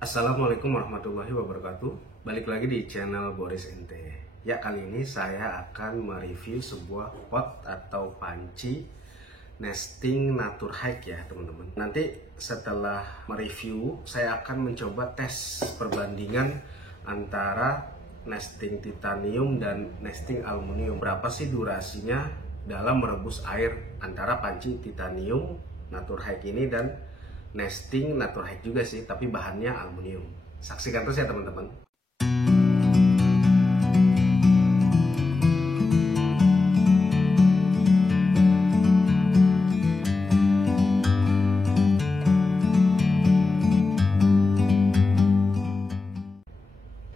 Assalamualaikum warahmatullahi wabarakatuh. Balik lagi di channel Boris NT. Ya, kali ini saya akan mereview sebuah pot atau panci nesting Naturhike ya teman-teman. Nanti setelah mereview saya akan mencoba tes perbandingan antara nesting titanium dan nesting aluminium. Berapa sih durasinya dalam merebus air antara panci titanium Naturhike ini dan nesting Naturhike juga sih, tapi bahannya aluminium. Saksikan terus ya teman-teman.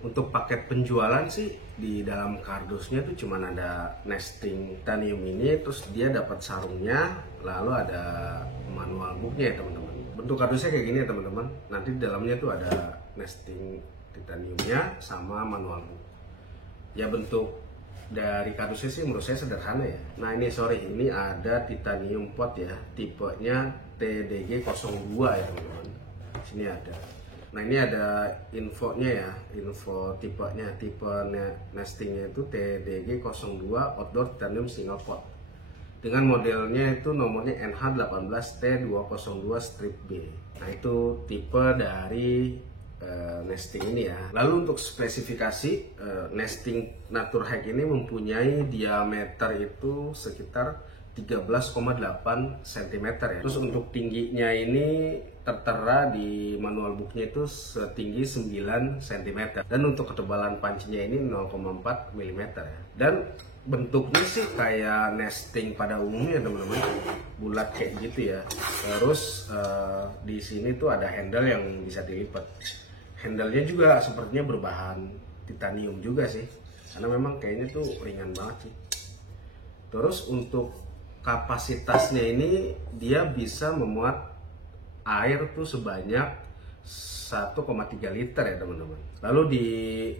Untuk paket penjualan sih di dalam kardusnya tuh cuman ada nesting titanium ini, terus dia dapat sarungnya, lalu ada manual booknya ya teman-teman. Bentuk kardusnya kayak gini ya teman-teman. Nanti di dalamnya tuh ada nesting titaniumnya sama manual book. Ya bentuk dari kardusnya sih menurut saya sederhana ya. Nah ini ada titanium pot ya, tipenya TDG02 ya teman-teman. Sini ada. Nah ini ada infonya ya, info tipenya, tipe nestingnya itu TDG02 Outdoor Titanium Single Pot. Dengan modelnya itu nomornya NH18T202 strip B. Nah itu tipe dari nesting ini ya. Lalu untuk spesifikasi nesting Naturhike ini mempunyai diameter itu sekitar 13,8 cm ya. Terus untuk tingginya ini tertera di manual booknya itu setinggi 9 cm. Dan untuk ketebalan pancinya ini 0,4 mm ya. Dan bentuknya sih kayak nesting pada umumnya teman-teman, bulat kayak gitu ya. Terus di sini tuh ada handle yang bisa dilipat. Handle-nya juga sepertinya berbahan titanium juga sih, karena memang kayaknya tuh ringan banget sih. Terus untuk kapasitasnya ini dia bisa memuat air tuh sebanyak 1,3 liter ya teman-teman. Lalu di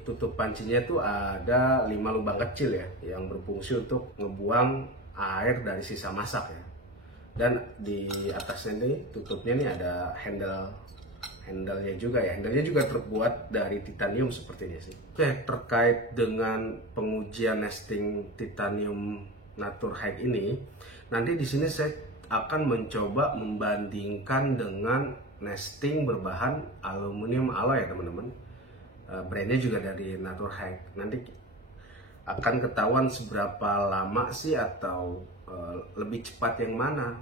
tutup pancinya tuh ada 5 lubang kecil ya yang berfungsi untuk ngebuang air dari sisa masak ya. Dan di atasnya ini tutupnya nih ada handle-nya juga ya. Handle-nya juga terbuat dari titanium sepertinya sih. Oke, terkait dengan pengujian nesting titanium Naturhike ini, nanti di sini saya akan mencoba membandingkan dengan nesting berbahan aluminium alloy ya teman-teman. Brandnya juga dari Naturhike. Nanti akan ketahuan seberapa lama sih atau lebih cepat yang mana,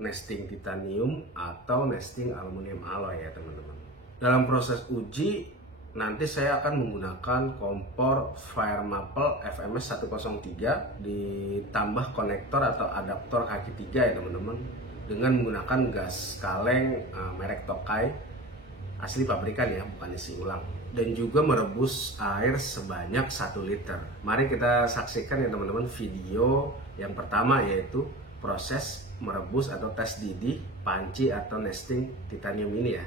nesting titanium atau nesting aluminium alloy ya teman-teman. Dalam proses uji nanti saya akan menggunakan kompor Fire Maple FMS 103 ditambah konektor atau adaptor kaki 3 ya teman-teman, dengan menggunakan gas kaleng merek Tokai asli pabrikan ya, bukan isi ulang, dan juga merebus air sebanyak 1 liter. Mari kita saksikan ya teman-teman video yang pertama, yaitu proses merebus atau tes didih panci atau nesting titanium ini ya.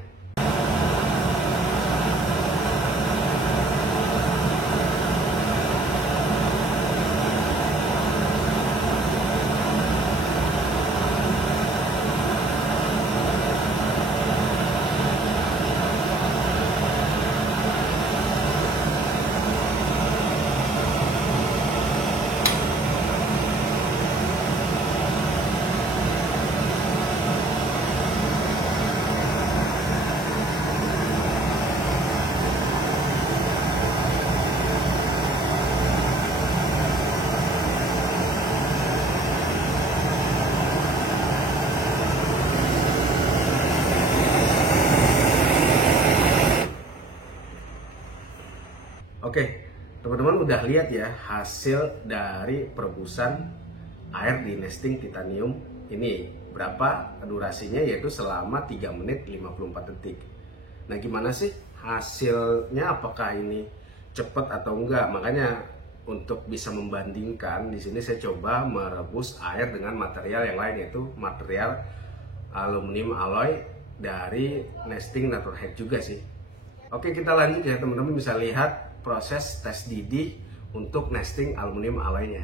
Oke, teman-teman udah lihat ya hasil dari perebusan air di nesting titanium ini. Berapa durasinya, yaitu selama 3 menit 54 detik. Nah gimana sih hasilnya, apakah ini cepat atau enggak? Makanya untuk bisa membandingkan, di sini saya coba merebus air dengan material yang lain, yaitu material aluminium alloy dari nesting Naturhike juga sih. Oke, kita lanjut ya teman-teman, bisa lihat proses tes didih untuk nesting aluminium alloynya.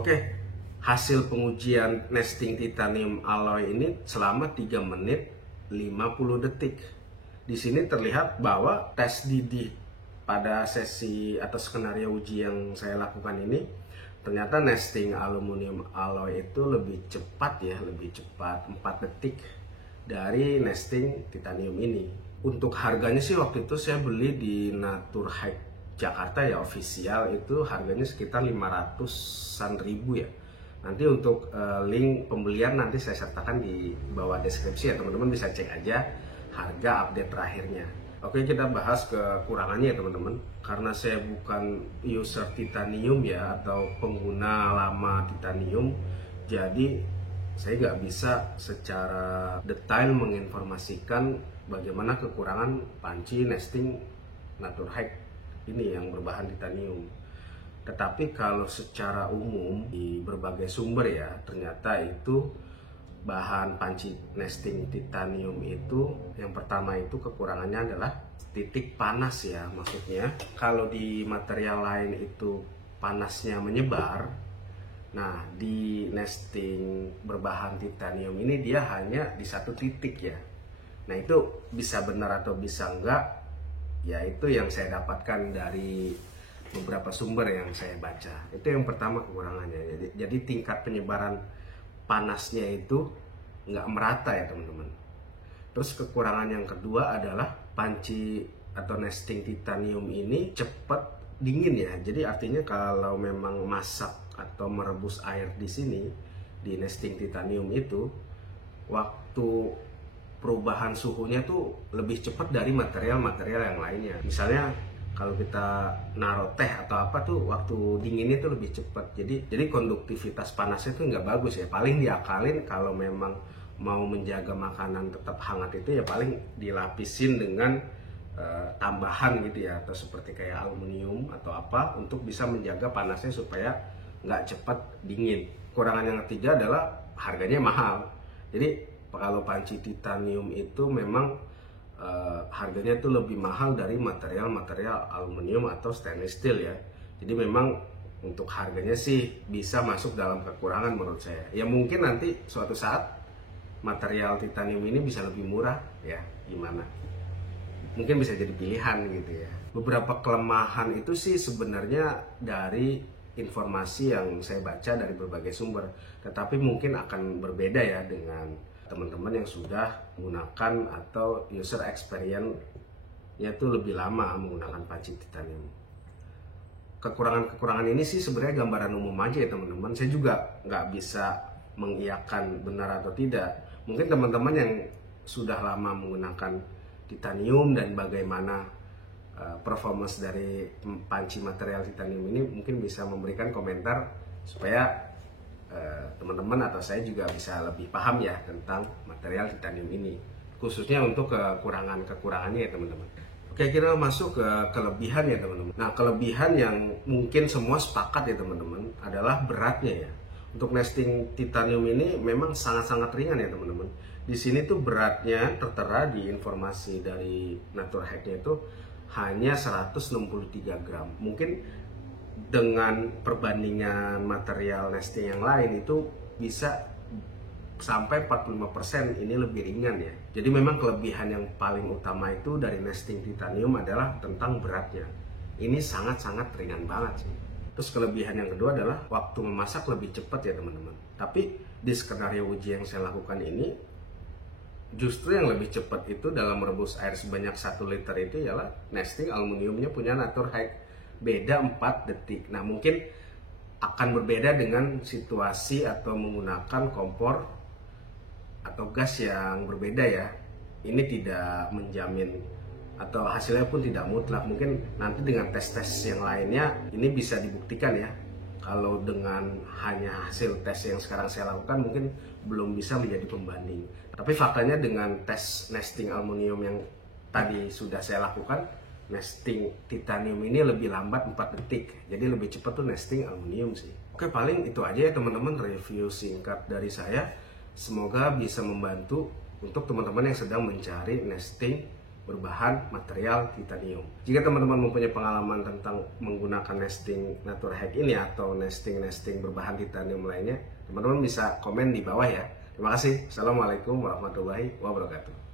Oke, hasil pengujian nesting titanium alloy ini selama 3 menit 50 detik. Di sini terlihat bahwa tes didih pada sesi atau skenario uji yang saya lakukan ini, ternyata nesting aluminium alloy itu lebih cepat ya, lebih cepat 4 detik dari nesting titanium ini. Untuk harganya sih waktu itu saya beli di Naturhack Jakarta ya, official itu harganya sekitar 500-an ribu ya. Nanti untuk link pembelian nanti saya sertakan di bawah deskripsi ya, teman-teman bisa cek aja harga update terakhirnya. Oke, kita bahas kekurangannya ya teman-teman. Karena saya bukan user titanium ya, atau pengguna lama titanium, jadi saya nggak bisa secara detail menginformasikan bagaimana kekurangan panci nesting Naturhack ini yang berbahan titanium. Tetapi kalau secara umum di berbagai sumber ya, ternyata itu bahan panci nesting titanium itu yang pertama itu kekurangannya adalah titik panas ya. Maksudnya kalau di material lain itu panasnya menyebar, nah di nesting berbahan titanium ini dia hanya di satu titik ya. Nah itu bisa benar atau bisa enggak ya, itu yang saya dapatkan dari beberapa sumber yang saya baca. Itu yang pertama kekurangannya. Jadi tingkat penyebaran panasnya itu nggak merata ya teman-teman. Terus kekurangan yang kedua adalah panci atau nesting titanium ini cepat dingin ya. Jadi artinya kalau memang masak atau merebus air di sini di nesting titanium itu, waktu perubahan suhunya tuh lebih cepat dari material-material yang lainnya. Misalnya kalau kita naruh teh atau apa tuh waktu dinginnya tuh lebih cepat. Jadi konduktivitas panasnya tuh nggak bagus ya. Paling diakalin kalau memang mau menjaga makanan tetap hangat itu ya paling dilapisin dengan tambahan gitu ya, atau seperti kayak aluminium atau apa untuk bisa menjaga panasnya supaya nggak cepat dingin. Kekurangan yang ketiga adalah harganya mahal. Jadi kalau panci titanium itu memang harganya itu lebih mahal dari material-material aluminium atau stainless steel ya. Jadi memang untuk harganya sih bisa masuk dalam kekurangan menurut saya. Ya mungkin nanti suatu saat material titanium ini bisa lebih murah ya, gimana? Mungkin bisa jadi pilihan gitu ya. Beberapa kelemahan itu sih sebenarnya dari informasi yang saya baca dari berbagai sumber. Tetapi mungkin akan berbeda ya dengan teman-teman yang sudah menggunakan atau user experience-nya itu lebih lama menggunakan panci titanium. Kekurangan-kekurangan ini sih sebenarnya gambaran umum aja ya teman-teman. Saya juga nggak bisa mengiyakan benar atau tidak. Mungkin teman-teman yang sudah lama menggunakan titanium dan bagaimana performance dari panci material titanium ini mungkin bisa memberikan komentar supaya teman-teman atau saya juga bisa lebih paham ya tentang material titanium ini, khususnya untuk kekurangannya ya teman-teman. Oke, kita masuk ke kelebihan ya teman-teman. Nah, kelebihan yang mungkin semua sepakat ya teman-teman adalah beratnya ya. Untuk nesting titanium ini memang sangat-sangat ringan ya teman-teman. Di sini tuh beratnya tertera di informasi dari Naturhack-nya itu hanya 163 gram. Mungkin dengan perbandingan material nesting yang lain itu bisa sampai 45% ini lebih ringan ya. Jadi memang kelebihan yang paling utama itu dari nesting titanium adalah tentang beratnya. Ini sangat-sangat ringan banget sih. Terus kelebihan yang kedua adalah waktu memasak lebih cepat ya teman-teman. Tapi di skenario uji yang saya lakukan ini, justru yang lebih cepat itu dalam merebus air sebanyak 1 liter itu ialah nesting aluminiumnya punya Naturhack. Beda 4 detik. Nah mungkin akan berbeda dengan situasi atau menggunakan kompor atau gas yang berbeda ya. Ini tidak menjamin atau hasilnya pun tidak mutlak. Mungkin nanti dengan tes-tes yang lainnya ini bisa dibuktikan ya. Kalau dengan hanya hasil tes yang sekarang saya lakukan mungkin belum bisa menjadi pembanding. Tapi faktanya dengan tes nesting aluminium yang tadi sudah saya lakukan, nesting titanium ini lebih lambat 4 detik. Jadi lebih cepat tuh nesting aluminium sih. Oke, paling itu aja ya teman-teman review singkat dari saya. Semoga bisa membantu untuk teman-teman yang sedang mencari nesting berbahan material titanium. Jika teman-teman mempunyai pengalaman tentang menggunakan nesting Naturhack ini atau nesting berbahan titanium lainnya, teman-teman bisa komen di bawah ya. Terima kasih. Assalamualaikum warahmatullahi wabarakatuh.